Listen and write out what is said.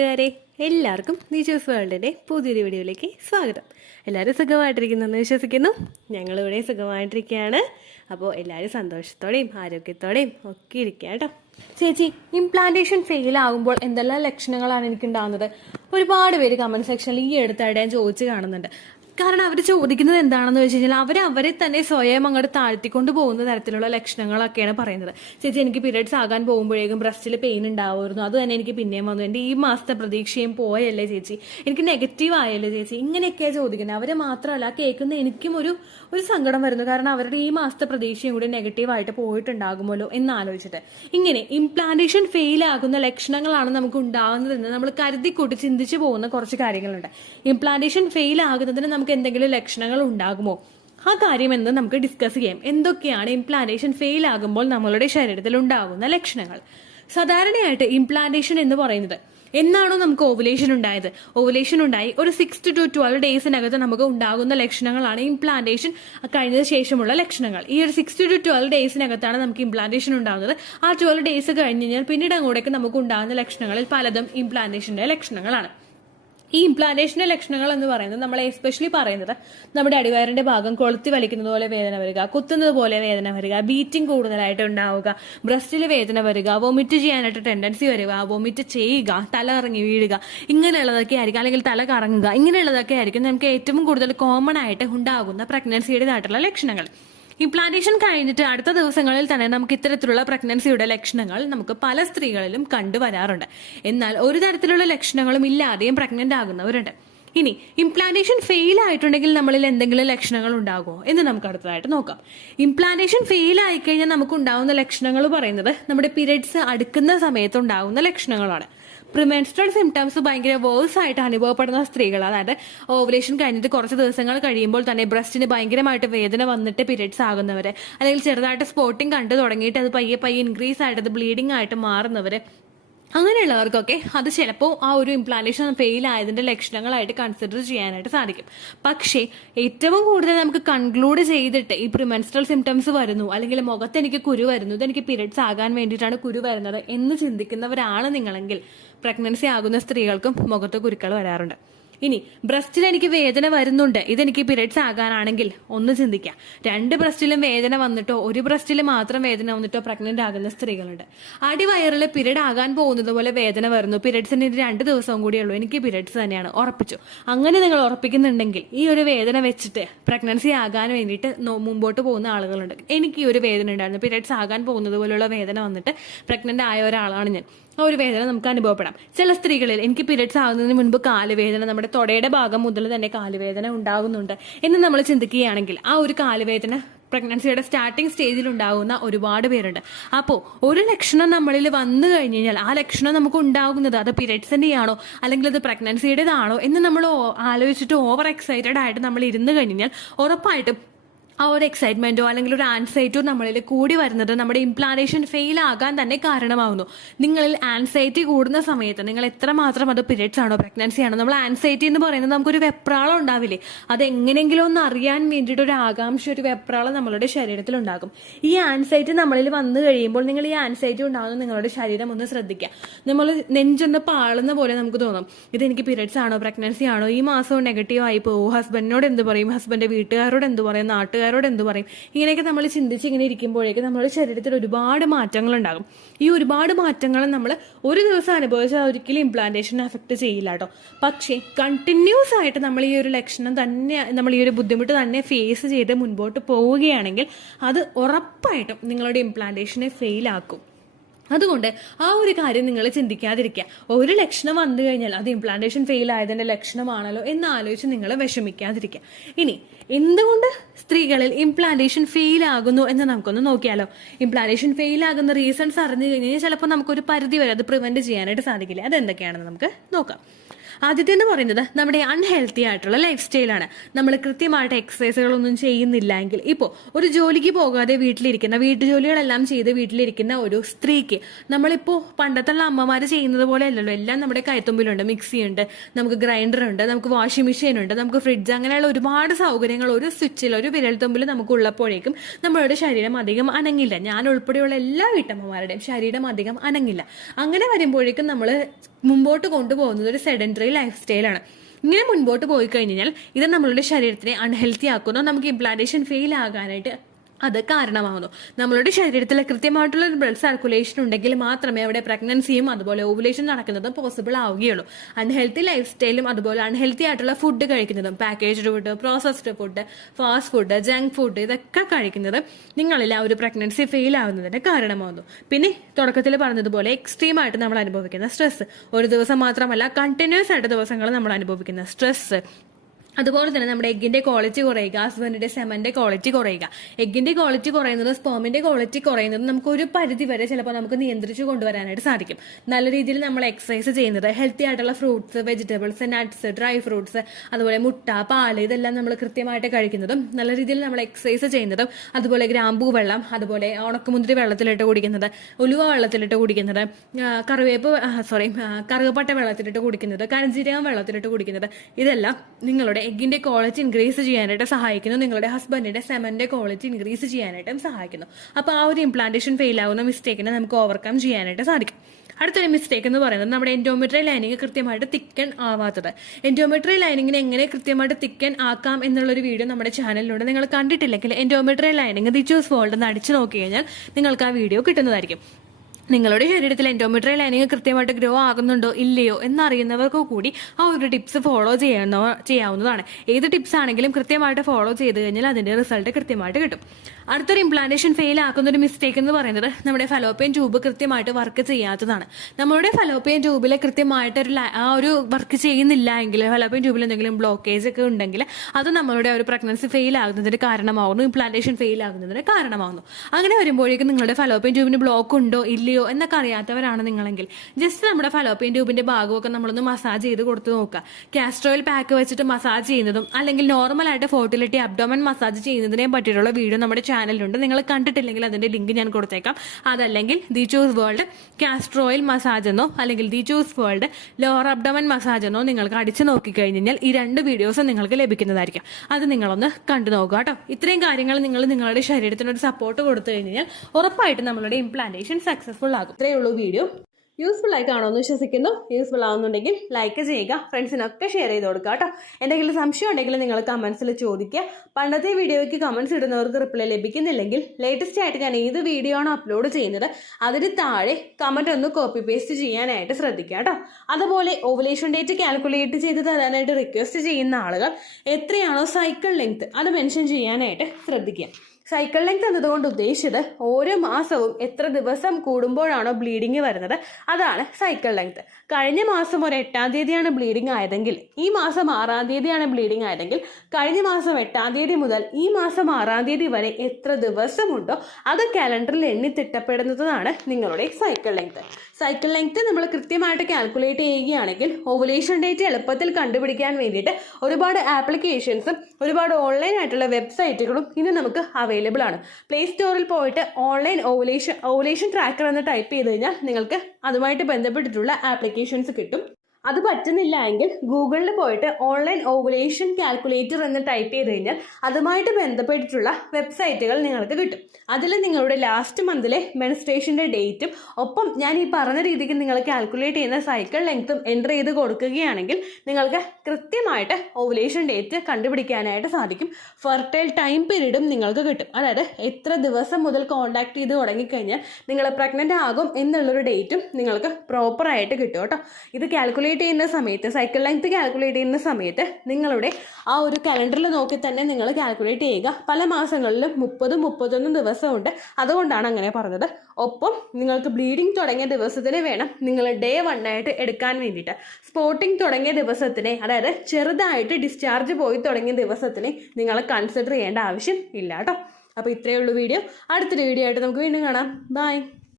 കൂട്ടുകാരെ, എല്ലാവർക്കും നീച്ചൂസ് വേൾഡിൻ്റെ പുതിയൊരു വീഡിയോയിലേക്ക് സ്വാഗതം. എല്ലാവരും സുഖമായിട്ടിരിക്കുന്നെന്ന് വിശ്വസിക്കുന്നു. ഞങ്ങളിവിടെ സുഖമായിട്ടിരിക്കുകയാണ്. അപ്പോൾ എല്ലാവരും സന്തോഷത്തോടെയും ആരോഗ്യത്തോടെയും ഒക്കെ ഇരിക്കുക കേട്ടോ. ചേച്ചി, ഇംപ്ലാന്റേഷൻ ഫെയിൽ ആകുമ്പോൾ എന്തെല്ലാം ലക്ഷണങ്ങളാണ് എനിക്കുണ്ടാകുന്നത്? ഒരുപാട് പേര് കമന്റ് സെക്ഷനിൽ ഈ അടുത്തിടെ ഞാൻ ചോദിച്ച് കാണുന്നുണ്ട്. കാരണം അവർ ചോദിക്കുന്നത് എന്താണെന്ന് വെച്ച് കഴിഞ്ഞാൽ അവരെ തന്നെ സ്വയം അങ്ങോട്ട് താഴ്ത്തിക്കൊണ്ട് പോകുന്ന തരത്തിലുള്ള ലക്ഷണങ്ങളൊക്കെയാണ് പറയുന്നത്. ചേച്ചി, എനിക്ക് പീരിയഡ്സ് ആകാൻ പോകുമ്പോഴേക്കും ബ്രസ്റ്റിൽ പെയിൻ ഉണ്ടാവുമായിരുന്നു, അത് തന്നെ എനിക്ക് പിന്നെയും വന്നു, എൻ്റെ ഈ മാസത്തെ പ്രതീക്ഷയും പോയല്ലേ ചേച്ചി, എനിക്ക് നെഗറ്റീവ് ആയല്ലേ ചേച്ചി, ഇങ്ങനെയൊക്കെയാണ് ചോദിക്കുന്നത്. അവരെ മാത്രമല്ല, കേൾക്കുന്ന എനിക്കും ഒരു സങ്കടം വരുന്നു. കാരണം അവരുടെ ഈ മാസത്തെ പ്രതീക്ഷയും കൂടി നെഗറ്റീവായിട്ട് പോയിട്ടുണ്ടാകുമല്ലോ എന്നാലോചിച്ചിട്ട്. ഇങ്ങനെ ഇംപ്ലാന്റേഷൻ ഫെയിൽ ആകുന്ന ലക്ഷണങ്ങളാണ് നമുക്ക് ഉണ്ടാകുന്നതെന്ന് നമ്മൾ കരുതിക്കൂട്ടി ചിന്തിച്ചു പോകുന്ന കുറച്ച് കാര്യങ്ങളുണ്ട്. ഇംപ്ലാന്റേഷൻ ഫെയിൽ ആകുന്നതിന് നമുക്ക് എന്തെങ്കിലും ലക്ഷണങ്ങൾ ഉണ്ടാകുമോ? ആ കാര്യം എന്ന് നമുക്ക് ഡിസ്കസ് ചെയ്യാം. എന്തൊക്കെയാണ് ഇംപ്ലാന്റേഷൻ ഫെയിൽ ആകുമ്പോൾ നമ്മളുടെ ശരീരത്തിൽ ഉണ്ടാകുന്ന ലക്ഷണങ്ങൾ? സാധാരണയായിട്ട് ഇംപ്ലാന്റേഷൻ എന്ന് പറയുന്നത് എന്നാണോ നമുക്ക് ഓവുലേഷൻ ഉണ്ടായി ഒരു 6 to 12 ഡേയ്സിനകത്ത് നമുക്ക് ഉണ്ടാകുന്ന ലക്ഷണങ്ങളാണ് ഇംപ്ലാന്റേഷൻ കഴിഞ്ഞ ശേഷമുള്ള ലക്ഷണങ്ങൾ. ഈ ഒരു 6 to 12 ഡേയ്സിനകത്താണ് നമുക്ക് ഇംപ്ലാന്റേഷൻ ഉണ്ടാകുന്നത്. ആ 12 ഡേയ്സ് കഴിഞ്ഞ് കഴിഞ്ഞാൽ പിന്നീട് അങ്ങോട്ടേക്ക് നമുക്ക് ഉണ്ടാകുന്ന ലക്ഷണങ്ങളിൽ പലതും ഇംപ്ലാന്റേഷന്റെ ലക്ഷണങ്ങളാണ്. ഈ ഇംപ്ലാന്റേഷന്റെ ലക്ഷണങ്ങൾ എന്ന് പറയുന്നത് നമ്മൾ എസ്പെഷ്യലി പറയുന്നത് നമ്മുടെ അടിവയറിന്റെ ഭാഗം കൊളുത്തി വലിക്കുന്നത് പോലെ വേദന വരിക, കുത്തുന്നത് പോലെ വേദന വരിക, ബീറ്റിംഗ് കൂടുതലായിട്ട് ഉണ്ടാവുക, ബ്രസ്റ്റിൽ വേദന വരിക, വൊമിറ്റ് ചെയ്യാനായിട്ട് ടെൻഡൻസി വരിക, വൊമിറ്റ് ചെയ്യുക, തല ഇറങ്ങി വീഴുക, ഇങ്ങനെയുള്ളതൊക്കെ ആയിരിക്കും. അല്ലെങ്കിൽ തല കറങ്ങുക, ഇങ്ങനെയുള്ളതൊക്കെ ആയിരിക്കും നമുക്ക് ഏറ്റവും കൂടുതൽ കോമൺ ആയിട്ട് ഉണ്ടാകുന്ന പ്രഗ്നൻസിയുടേതായിട്ടുള്ള ലക്ഷണങ്ങൾ. ഇംപ്ലാന്റേഷൻ കഴിഞ്ഞിട്ട് അടുത്ത ദിവസങ്ങളിൽ തന്നെ നമുക്ക് ഇത്തരത്തിലുള്ള പ്രഗ്നൻസിയുടെ ലക്ഷണങ്ങൾ നമുക്ക് പല സ്ത്രീകളിലും കണ്ടുവരാറുണ്ട്. എന്നാൽ ഒരു തരത്തിലുള്ള ലക്ഷണങ്ങളും ഇല്ലാതെയും പ്രഗ്നന്റ് ആകുന്നവരുണ്ട്. ഇനി ഇംപ്ലാന്റേഷൻ ഫെയിൽ ആയിട്ടുണ്ടെങ്കിൽ നമ്മളിൽ എന്തെങ്കിലും ലക്ഷണങ്ങൾ ഉണ്ടാകുമോ എന്ന് നമുക്ക് അടുത്തതായിട്ട് നോക്കാം. ഇംപ്ലാന്റേഷൻ ഫെയിൽ ആയിക്കഴിഞ്ഞാൽ നമുക്ക് ഉണ്ടാകുന്ന ലക്ഷണങ്ങൾ പറയുന്നത് നമ്മുടെ പീരിയഡ്സ് അടുക്കുന്ന സമയത്ത് ഉണ്ടാകുന്ന ലക്ഷണങ്ങളാണ്. പ്രിമെൻസ്ട്രൽ സിംറ്റംസ് ഭയങ്കര വേഴ്സ് ആയിട്ട് അനുഭവപ്പെടുന്ന സ്ത്രീകൾ, അതായത് ഓവുലേഷൻ കഴിഞ്ഞിട്ട് കുറച്ച് ദിവസങ്ങൾ കഴിയുമ്പോൾ തന്നെ ബ്രസ്റ്റിന് ഭയങ്കരമായിട്ട് വേദന വന്നിട്ട് പീരിയഡ്സ് ആകുന്നവര്, അല്ലെങ്കിൽ ചെറുതായിട്ട് സ്പോട്ടിങ് കണ്ടു തുടങ്ങിയിട്ട് അത് പയ്യെ ഇൻക്രീസ് ആയിട്ട് അത് ബ്ലീഡിംഗ് ആയിട്ട് മാറുന്നവര്, അങ്ങനെയുള്ളവർക്കൊക്കെ അത് ചിലപ്പോൾ ആ ഒരു ഇംപ്ലാന്റേഷൻ ഫെയിൽ ആയതിന്റെ ലക്ഷണങ്ങളായിട്ട് കൺസിഡർ ചെയ്യാനായിട്ട് സാധിക്കും. പക്ഷേ ഏറ്റവും കൂടുതൽ നമുക്ക് കൺക്ലൂഡ് ചെയ്തിട്ട് ഈ പ്രിമെൻസ്ട്രൽ സിംറ്റംസ് വരുന്നു, അല്ലെങ്കിൽ മുഖത്ത് എനിക്ക് കുരു വരുന്നു, ഇതെനിക്ക് പീരിയഡ്സ് ആകാൻ വേണ്ടിയിട്ടാണ് കുരു വരുന്നത് എന്ന് ചിന്തിക്കുന്നവരാണ് നിങ്ങളെങ്കിൽ പ്രഗ്നൻസി ആകുന്ന സ്ത്രീകൾക്കും മുഖത്ത് കുരുക്കൾ വരാറുണ്ട്. ഇനി ബ്രസ്റ്റിൽ എനിക്ക് വേദന വരുന്നുണ്ട്, ഇതെനിക്ക് പീരിയഡ്സ് ആകാനാണെങ്കിൽ ഒന്ന് ചിന്തിക്കാം. 2 ബ്രസ്റ്റിലും വേദന വന്നിട്ടോ ഒരു ബ്രസ്റ്റിൽ മാത്രം വേദന വന്നിട്ടോ പ്രഗ്നന്റ് ആകുന്ന സ്ത്രീകളുണ്ട്. അടിവയറിൽ പീരിയഡ് ആകാൻ പോകുന്നത് പോലെ വേദന വരുന്നു, പീരിയഡ്സിന് 2 ദിവസവും കൂടിയുള്ളൂ, എനിക്ക് പീരിയഡ്സ് തന്നെയാണ്, ഉറപ്പിച്ചു. അങ്ങനെ നിങ്ങൾ ഉറപ്പിക്കുന്നുണ്ടെങ്കിൽ ഈ ഒരു വേദന വെച്ചിട്ട് പ്രഗ്നൻസി ആകാൻ വേണ്ടിയിട്ട് മുമ്പോട്ട് പോകുന്ന ആളുകളുണ്ട്. എനിക്ക് ഈ ഒരു വേദന ഉണ്ടായിരുന്നു, പീരിയഡ്സ് ആകാൻ പോകുന്നത് പോലുള്ള വേദന വന്നിട്ട് പ്രഗ്നന്റ് ആയ ഒരാളാണ് ഞാൻ, ആ ഒരു വേദന നമുക്ക് അനുഭവപ്പെടാം. ചില സ്ത്രീകളിൽ എനിക്ക് പീരിയഡ്സ് ആകുന്നതിന് മുൻപ് കാലുവേദന, നമ്മുടെ തൊടയുടെ ഭാഗം മുതൽ തന്നെ കാലുവേദന ഉണ്ടാകുന്നുണ്ട് എന്ന് നമ്മൾ ചിന്തിക്കുകയാണെങ്കിൽ ആ ഒരു കാലുവേദന പ്രഗ്നൻസിയുടെ സ്റ്റാർട്ടിംഗ് സ്റ്റേജിൽ ഉണ്ടാകുന്ന ഒരുപാട് പേരുണ്ട്. അപ്പോൾ ഒരു ലക്ഷണം നമ്മളിൽ വന്നു കഴിഞ്ഞു കഴിഞ്ഞാൽ ആ ലക്ഷണം നമുക്ക് ഉണ്ടാകുന്നത് അത് പീരിയഡ്സിന്റെ ആണോ അല്ലെങ്കിൽ അത് പ്രഗ്നൻസിയുടേതാണോ എന്ന് നമ്മൾ ആലോചിച്ചിട്ട് ഓവർ എക്സൈറ്റഡ് ആയിട്ട് നമ്മൾ ഇരുന്ന് കഴിഞ്ഞാൽ ഉറപ്പായിട്ടും ആ ഒരു എക്സൈറ്റ്മെന്റോ അല്ലെങ്കിൽ ഒരു ആൻസൈറ്റോ നമ്മളിൽ കൂടി വരുന്നത് നമ്മുടെ ഇംപ്ലാന്റേഷൻ ഫെയിൽ ആകാൻ തന്നെ കാരണമാകുന്നു. നിങ്ങളിൽ ആൻസൈറ്റി കൂടുന്ന സമയത്ത് നിങ്ങൾ എത്രമാത്രം അത് പീരിയഡ്സ് ആണോ പ്രഗ്നൻസി ആണോ, നമ്മൾ ആൻസൈറ്റി എന്ന് പറയുന്നത് നമുക്കൊരു വെപ്രാളം ഉണ്ടാവില്ലേ, അത് എങ്ങനെയെങ്കിലും ഒന്ന് അറിയാൻ വേണ്ടിയിട്ട് ഒരു ആകാംക്ഷ, ഒരു വെപ്രാളം നമ്മളുടെ ശരീരത്തിൽ ഉണ്ടാകും. ഈ ആൻസൈറ്റി നമ്മളിൽ വന്നു കഴിയുമ്പോൾ നിങ്ങൾ ഈ ആൻസൈറ്റി ഉണ്ടാകുന്ന നിങ്ങളുടെ ശരീരം ഒന്ന് ശ്രദ്ധിക്കുക. നമ്മൾ നെഞ്ചൊന്ന് പാളുന്ന പോലെ നമുക്ക് തോന്നും, ഇതെനിക്ക് പീരിയഡ്സ് ആണോ പ്രഗ്നൻസി ആണോ, ഈ മാസവും നെഗറ്റീവ് ആയി പോകും, ഹസ്ബൻഡിനോട് എന്ത് പറയും, ഹസ്ബൻഡിന്റെ വീട്ടുകാരോട് എന്ത് പറയും, നാട്ടുകാരോട് എന്ത് പറയും, ഇങ്ങനെയൊക്കെ നമ്മൾ ചിന്തിച്ച് ഇങ്ങനെ ഇരിക്കുമ്പോഴേക്കും നമ്മുടെ ശരീരത്തിൽ ഒരുപാട് മാറ്റങ്ങൾ ഉണ്ടാകും. ഈ ഒരുപാട് മാറ്റങ്ങൾ നമ്മൾ ഒരു ദിവസം അനുഭവിച്ചാൽ ഒരിക്കലും ഇംപ്ലാന്റേഷൻ എഫക്ട് ചെയ്യില്ല കേട്ടോ. പക്ഷേ കണ്ടിന്യൂസ് ആയിട്ട് നമ്മൾ ഈ ഒരു ലക്ഷണം തന്നെ, നമ്മൾ ഈ ഒരു ബുദ്ധിമുട്ട് തന്നെ ഫേസ് ചെയ്ത് മുൻപോട്ട് പോവുകയാണെങ്കിൽ അത് ഉറപ്പായിട്ടും നിങ്ങളുടെ ഇംപ്ലാന്റേഷനെ ഫെയിൽ ആക്കും. അതുകൊണ്ട് ആ ഒരു കാര്യം നിങ്ങൾ ചിന്തിക്കാതിരിക്കുക. ഒരു ലക്ഷണം വന്നു കഴിഞ്ഞാൽ അത് ഇംപ്ലാന്റേഷൻ ഫെയിൽ ആയതിന്റെ ലക്ഷണമാണല്ലോ എന്ന് ആലോചിച്ച് നിങ്ങൾ വിഷമിക്കാതിരിക്കുക. ഇനി എന്തുകൊണ്ട് സ്ത്രീകളിൽ ഇംപ്ലാന്റേഷൻ ഫെയിൽ ആകുന്നു എന്ന് നമുക്കൊന്ന് നോക്കിയാലോ. ഇംപ്ലാന്റേഷൻ ഫെയിൽ ആകുന്ന റീസൺസ് അറിഞ്ഞു കഴിഞ്ഞാൽ ചിലപ്പോൾ നമുക്കൊരു പരിധി വരെ അത് പ്രിവെന്റ് ചെയ്യാനായിട്ട് സാധിക്കില്ല. അതെന്തൊക്കെയാണെന്ന് നമുക്ക് നോക്കാം. ആദ്യത്തെ എന്ന് പറയുന്നത് നമ്മുടെ അൺഹെൽത്തി ആയിട്ടുള്ള ലൈഫ് സ്റ്റൈലാണ്. നമ്മൾ കൃത്യമായിട്ട് എക്സസൈസുകളൊന്നും ചെയ്യുന്നില്ല എങ്കിൽ, ഇപ്പോൾ ഒരു ജോലിക്ക് പോകാതെ വീട്ടിലിരിക്കുന്ന, വീട്ടുജോലികളെല്ലാം ചെയ്ത് വീട്ടിലിരിക്കുന്ന ഒരു സ്ത്രീക്ക് നമ്മളിപ്പോൾ പണ്ടത്തുള്ള അമ്മമാർ ചെയ്യുന്നത് പോലെ അല്ലല്ലോ. എല്ലാം നമ്മുടെ കൈത്തുമ്പിലുണ്ട്, മിക്സി ഉണ്ട്, നമുക്ക് ഗ്രൈൻഡർ ഉണ്ട്, നമുക്ക് വാഷിംഗ് മെഷീൻ ഉണ്ട്, നമുക്ക് ഫ്രിഡ്ജ്, അങ്ങനെയുള്ള ഒരുപാട് സൗകര്യങ്ങൾ ഒരു സ്വിച്ചിൽ, ഒരു വിരൽത്തുമ്പിൽ നമുക്ക് ഉള്ളപ്പോഴേക്കും നമ്മളുടെ ശരീരം അധികം അനങ്ങില്ല. ഞാൻ ഉൾപ്പെടെയുള്ള എല്ലാ വീട്ടമ്മമാരുടെയും ശരീരം അധികം അനങ്ങില്ല. അങ്ങനെ വരുമ്പോഴേക്കും നമ്മൾ മുമ്പോട്ട് കൊണ്ടുപോകുന്നത് ഒരു സെഡൻറ്ററി ലൈഫ് സ്റ്റൈലാണ്. ഇങ്ങനെ മുൻപോട്ട് പോയി കഴിഞ്ഞാൽ ഇത് നമ്മളുടെ ശരീരത്തിനെ അൺഹെൽത്തി ആക്കുന്നു. നമുക്ക് ഇംപ്ലാന്റേഷൻ ഫെയിൽ ആകാനായിട്ട് അത് കാരണമാകുന്നു. നമ്മളുടെ ശരീരത്തിൽ കൃത്യമായിട്ടുള്ള ഒരു ബ്ലഡ് സർക്കുലേഷൻ ഉണ്ടെങ്കിൽ മാത്രമേ അവിടെ പ്രഗ്നൻസിയും അതുപോലെ ഓവുലേഷൻ നടക്കുന്നതും പോസിബിൾ ആവുകയുള്ളൂ. അൺഹെൽത്തി ലൈഫ് സ്റ്റൈലും അതുപോലെ അൺഹെൽത്തി ആയിട്ടുള്ള ഫുഡ് കഴിക്കുന്നതും, packaged food, processed food, fast food, junk food, ഇതൊക്കെ കഴിക്കുന്നത് നിങ്ങളിൽ ആ ഒരു പ്രഗ്നൻസി ഫെയിൽ ആവുന്നതിന് കാരണമാകുന്നു. പിന്നെ തുടക്കത്തിൽ പറഞ്ഞതുപോലെ എക്സ്ട്രീം ആയിട്ട് നമ്മൾ അനുഭവിക്കുന്ന സ്ട്രെസ്, ഒരു ദിവസം മാത്രമല്ല കണ്ടിന്യൂസ് ആയിട്ട് ദിവസങ്ങൾ നമ്മൾ അനുഭവിക്കുന്ന സ്ട്രെസ്, അതുപോലെ തന്നെ നമ്മുടെ എഗ്ഗിന്റെ ക്വാളിറ്റി കുറയുക, ഹസ്ബൻഡിന്റെ സെമന്റെ ക്വാളിറ്റി കുറയുക. എഗ്ഗിന്റെ ക്വാളിറ്റി കുറയുന്നത്, സ്പേമിന്റെ ക്വാളിറ്റി കുറയുന്നത് നമുക്ക് ഒരു പരിധി വരെ ചിലപ്പോൾ നമുക്ക് നിയന്ത്രിച്ചു കൊണ്ടുവരാനായിട്ട് സാധിക്കും. നല്ല രീതിയിൽ നമ്മൾ എക്സസൈസ് ചെയ്യുന്നത്, ഹെൽത്തി ആയിട്ടുള്ള fruits, vegetables, nuts, dry fruits, അതുപോലെ മുട്ട, പാല്, ഇതെല്ലാം നമ്മൾ കൃത്യമായിട്ട് കഴിക്കുന്നതും, നല്ല രീതിയിൽ നമ്മൾ എക്സസൈസ് ചെയ്യുന്നതും, അതുപോലെ ഗ്രാമ്പൂ വെള്ളം, അതുപോലെ ഉണക്കമുന്തിരി വെള്ളത്തിലിട്ട് കുടിക്കുന്നത്, ഉലുവ വെള്ളത്തിലിട്ട് കുടിക്കുന്നത്, കറുകപ്പട്ട വെള്ളത്തിലിട്ട് കുടിക്കുന്നത്, കരിഞ്ജീരകം വെള്ളത്തിലിട്ട് കുടിക്കുന്നത്, ഇതെല്ലാം നിങ്ങളുടെ എഗ്ഗിന്റെ ക്വാളിറ്റി ഇൻക്രീസ് ചെയ്യാനായിട്ട് സഹായിക്കുന്നു. നിങ്ങളുടെ ഹസ്ബൻഡിന്റെ സെമന്റെ ക്വാളിറ്റി ഇൻക്രീസ് ചെയ്യാനായിട്ടും സഹായിക്കുന്നു. അപ്പോൾ ആ ഒരു ഇംപ്ലാന്റേഷൻ ഫെയിൽ ആവുന്ന മിസ്റ്റേക്കിനെ നമുക്ക് ഓവർകം ചെയ്യാനായിട്ട് സാധിക്കും. അടുത്തൊരു മിസ്റ്റേക്ക് എന്ന് പറയുന്നത് നമ്മുടെ എൻഡോമെട്രിയൽ ലൈനിങ് കൃത്യമായിട്ട് തിക്കൻ ആവാത്തത്. എൻഡോമെട്രിയൽ ലൈനിങ്ങിനെ എങ്ങനെ കൃത്യമായിട്ട് തിക്കൻ ആക്കാം എന്നുള്ളൊരു വീഡിയോ നമ്മുടെ ചാനലിലൂടെ നിങ്ങൾ കണ്ടിട്ടില്ലെങ്കിൽ എൻഡോമെട്രിയൽ ലൈനിങ് ദിച്ചൂസ് വേൾഡ് എന്ന് അടിച്ചു നോക്കി കഴിഞ്ഞാൽ നിങ്ങൾക്ക് ആ വീഡിയോ കിട്ടുന്നതായിരിക്കും. നിങ്ങളുടെ ശരീരത്തിൽ എൻഡോമെട്രിയൽ ലൈനിങ് കൃത്യമായിട്ട് ഗ്രോ ആകുന്നുണ്ടോ ഇല്ലയോ എന്നറിയുന്നവർക്ക് കൂടി ആ ഒരു ടിപ്സ് ഫോളോ ചെയ്യാവുന്നതാണ്. ഏത് ടിപ്സ് ആണെങ്കിലും കൃത്യമായിട്ട് ഫോളോ ചെയ്ത് കഴിഞ്ഞാൽ അതിന്റെ റിസൾട്ട് കൃത്യമായിട്ട് കിട്ടും. അടുത്തൊരു ഇംപ്ലാന്റേഷൻ ഫെയിൽ ആക്കുന്ന ഒരു മിസ്റ്റേക്ക് എന്ന് പറയുന്നത് നമ്മുടെ ഫലോപ്പിയൻ ട്യൂബ് കൃത്യമായിട്ട് വർക്ക് ചെയ്യാത്തതാണ്. നമ്മുടെ ഫലോപ്പിയൻ ട്യൂബിൽ കൃത്യമായിട്ട് ആ ഒരു വർക്ക് ചെയ്യുന്നില്ല എങ്കിൽ, ഫലോപ്പിയൻ ട്യൂബിൽ എന്തെങ്കിലും ബ്ലോക്കേജ് ഒക്കെ ഉണ്ടെങ്കിൽ അത് നമ്മളുടെ ഒരു പ്രഗ്നൻസി ഫെയിൽ ആകുന്നതിന് കാരണമാകുന്നു, ഇംപ്ലാന്റേഷൻ ഫെയിൽ ആകുന്നതിന് കാരണമാകുന്നു. അങ്ങനെ വരുമ്പോഴേക്കും നിങ്ങളുടെ ഫലോപ്പിയൻ ട്യൂബിന് ബ്ലോക്ക് ഉണ്ടോ ഇല്ലയോ എന്നൊക്കെ അറിയാത്തവരാണ് നിങ്ങളെങ്കിൽ ജസ്റ്റ് നമ്മുടെ ഫലോപ്പിയൻ ട്യൂബിന്റെ ഭാഗമൊക്കെ നമ്മളൊന്ന് മസാജ് ചെയ്ത് കൊടുത്തു നോക്കുക. കാസ്റ്റർ ഓയിൽ പാക്ക് വെച്ചിട്ട് മസാജ് ചെയ്യുന്നതും അല്ലെങ്കിൽ നോർമലായിട്ട് ഫോർട്ടിലിറ്റി അബ്ഡോമൻ മസാജ് ചെയ്യുന്നതിനെ പറ്റിയിട്ടുള്ള വീഡിയോ നമ്മുടെ ചാനലിലുണ്ട്. നിങ്ങൾ കണ്ടിട്ടില്ലെങ്കിൽ അതിന്റെ ലിങ്ക് ഞാൻ കൊടുത്തേക്കാം. അതല്ലെങ്കിൽ the choose world castor oil massage എന്നോ അല്ലെങ്കിൽ the choose world lower abdomen massage എന്നോ നിങ്ങൾക്ക് അടിച്ചു നോക്കിക്കഴിഞ്ഞാൽ ഈ രണ്ട് വീഡിയോസ് നിങ്ങൾക്ക് ലഭിക്കുന്നതായിരിക്കും. അത് നിങ്ങളൊന്ന് കണ്ടു നോക്കുക കേട്ടോ. ഇത്രയും കാര്യങ്ങൾ നിങ്ങൾ നിങ്ങളുടെ ശരീരത്തിനൊരു സപ്പോർട്ട് കൊടുത്തു കഴിഞ്ഞാൽ ഉറപ്പായിട്ട് നമ്മളുടെ ഇംപ്ലാന്റേഷൻ സക്സസ്ഫുൾ ആകും. ഇത്രയേ ഉള്ളൂ വീഡിയോ. യൂസ്ഫുൾ ആയി കാണുമെന്ന് വിശ്വസിക്കുന്നു. യൂസ്ഫുൾ ആവുന്നുണ്ടെങ്കിൽ ലൈക്ക് ചെയ്യുക, ഫ്രണ്ട്സിനൊക്കെ ഷെയർ ചെയ്ത് കൊടുക്കുക കേട്ടോ. എന്തെങ്കിലും സംശയം ഉണ്ടെങ്കിൽ നിങ്ങൾ കമൻസിൽ ചോദിക്കുക. പണ്ടത്തെ വീഡിയോയ്ക്ക് കമൻസ് ഇടുന്നവർക്ക് റിപ്ലൈ ലഭിക്കുന്നില്ലെങ്കിൽ ലേറ്റസ്റ്റ് ആയിട്ട് ഞാൻ ഏത് വീഡിയോ ആണോ അപ്ലോഡ് ചെയ്യുന്നത് അതിന് താഴെ കമൻറ്റ് ഒന്ന് കോപ്പി പേസ്റ്റ് ചെയ്യാനായിട്ട് ശ്രദ്ധിക്കുക കേട്ടോ. അതുപോലെ ഓവുലേഷൻ ഡേറ്റ് കാൽക്കുലേറ്റ് ചെയ്ത് തരാനായിട്ട് റിക്വസ്റ്റ് ചെയ്യുന്ന ആളുകൾ എത്രയാണോ സൈക്കിൾ ലെങ്ത് അത് മെൻഷൻ ചെയ്യാനായിട്ട് ശ്രദ്ധിക്കുക. സൈക്കിൾ ലെങ്ത് എന്നതുകൊണ്ട് ഉദ്ദേശിച്ചത് ഓരോ മാസവും എത്ര ദിവസം കൂടുമ്പോഴാണോ ബ്ലീഡിങ് വരുന്നത് അതാണ് സൈക്കിൾ ലെങ്ത്. കഴിഞ്ഞ മാസം ഒരു 8-ാം തീയതിയാണ് ബ്ലീഡിങ് ആയതെങ്കിൽ ഈ മാസം 6-ാം തീയതിയാണ് ബ്ലീഡിങ് ആയതെങ്കിൽ കഴിഞ്ഞ മാസം 8-ാം തീയതി മുതൽ ഈ മാസം 6-ാം തീയതി വരെ എത്ര ദിവസമുണ്ടോ അത് കാലണ്ടറിൽ എണ്ണി തിട്ടപ്പെടുന്നതാണ് നിങ്ങളുടെ സൈക്കിൾ ലെങ്ത്. സൈക്കിൾ ലെങ്ത് നമ്മൾ കൃത്യമായിട്ട് കാൽക്കുലേറ്റ് ചെയ്യുകയാണെങ്കിൽ ഓവുലേഷൻ ഡേറ്റ് എളുപ്പത്തിൽ കണ്ടുപിടിക്കാൻ വേണ്ടിയിട്ട് ഒരുപാട് ആപ്ലിക്കേഷൻസും ഒരുപാട് ഓൺലൈൻ ആയിട്ടുള്ള വെബ്സൈറ്റുകളും ഇന്ന് നമുക്ക് അവൈലബിൾ ആണ്. പ്ലേ സ്റ്റോറിൽ പോയിട്ട് ഓൺലൈൻ ഓവുലേഷൻ ട്രാക്കർ എന്ന് ടൈപ്പ് ചെയ്ത് കഴിഞ്ഞാൽ നിങ്ങൾക്ക് അതുമായിട്ട് ബന്ധപ്പെട്ടിട്ടുള്ള ആപ്ലിക്കേഷൻസ് കിട്ടും. അത് പറ്റുന്നില്ല എങ്കിൽ ഗൂഗിളിൽ പോയിട്ട് ഓൺലൈൻ ഓവുലേഷൻ കാൽക്കുലേറ്റർ എന്ന് ടൈപ്പ് ചെയ്ത് കഴിഞ്ഞാൽ അതുമായിട്ട് ബന്ധപ്പെട്ടിട്ടുള്ള വെബ്സൈറ്റുകൾ നിങ്ങൾക്ക് കിട്ടും. അതിൽ നിങ്ങളുടെ ലാസ്റ്റ് മന്തിലെ മെൻസ്ട്രേഷൻ്റെ ഡേറ്റും ഒപ്പം ഞാൻ ഈ പറഞ്ഞ രീതിക്ക് നിങ്ങൾ കാൽക്കുലേറ്റ് ചെയ്യുന്ന സൈക്കിൾ ലെങ്ത്തും എൻ്റർ ചെയ്ത് കൊടുക്കുകയാണെങ്കിൽ നിങ്ങൾക്ക് കൃത്യമായിട്ട് ഓവുലേഷൻ ഡേറ്റ് കണ്ടുപിടിക്കാനായിട്ട് സാധിക്കും. ഫെർട്ടൈൽ ടൈം പീരീഡും നിങ്ങൾക്ക് കിട്ടും. അതായത് എത്ര ദിവസം മുതൽ കോൺടാക്ട് ചെയ്ത് തുടങ്ങിക്കഴിഞ്ഞാൽ നിങ്ങൾ പ്രഗ്നൻ്റ് ആകും എന്നുള്ളൊരു ഡേറ്റും നിങ്ങൾക്ക് പ്രോപ്പറായിട്ട് കിട്ടും കേട്ടോ. ഇത് കാൽക്കുലേറ്റ് ചെയ്യുന്ന സമയത്ത് സൈക്കിൾ ലെങ്ത് കാൽക്കുലേറ്റ് ചെയ്യുന്ന സമയത്ത് നിങ്ങളുടെ ആ ഒരു കലണ്ടറിൽ നോക്കി തന്നെ നിങ്ങൾ കാൽക്കുലേറ്റ് ചെയ്യുക. പല മാസങ്ങളിലും 30-31 ദിവസമുണ്ട്, അതുകൊണ്ടാണ് അങ്ങനെ പറഞ്ഞത്. ഒപ്പം നിങ്ങൾക്ക് ബ്ലീഡിങ് തുടങ്ങിയ ദിവസത്തിന് വേണം നിങ്ങൾ ഡേ 1 ആയിട്ട് എടുക്കാൻ വേണ്ടിയിട്ട്. സ്പോട്ടിങ് തുടങ്ങിയ ദിവസത്തിനെ, അതായത് ചെറുതായിട്ട് ഡിസ്ചാർജ് പോയി തുടങ്ങിയ ദിവസത്തിനെ നിങ്ങൾ കൺസിഡർ ചെയ്യേണ്ട ആവശ്യം ഇല്ല കേട്ടോ. അപ്പോൾ ഇത്രയേ ഉള്ളൂ വീഡിയോ. അടുത്തൊരു വീഡിയോ ആയിട്ട് നമുക്ക് വീണ്ടും കാണാം. ബൈ.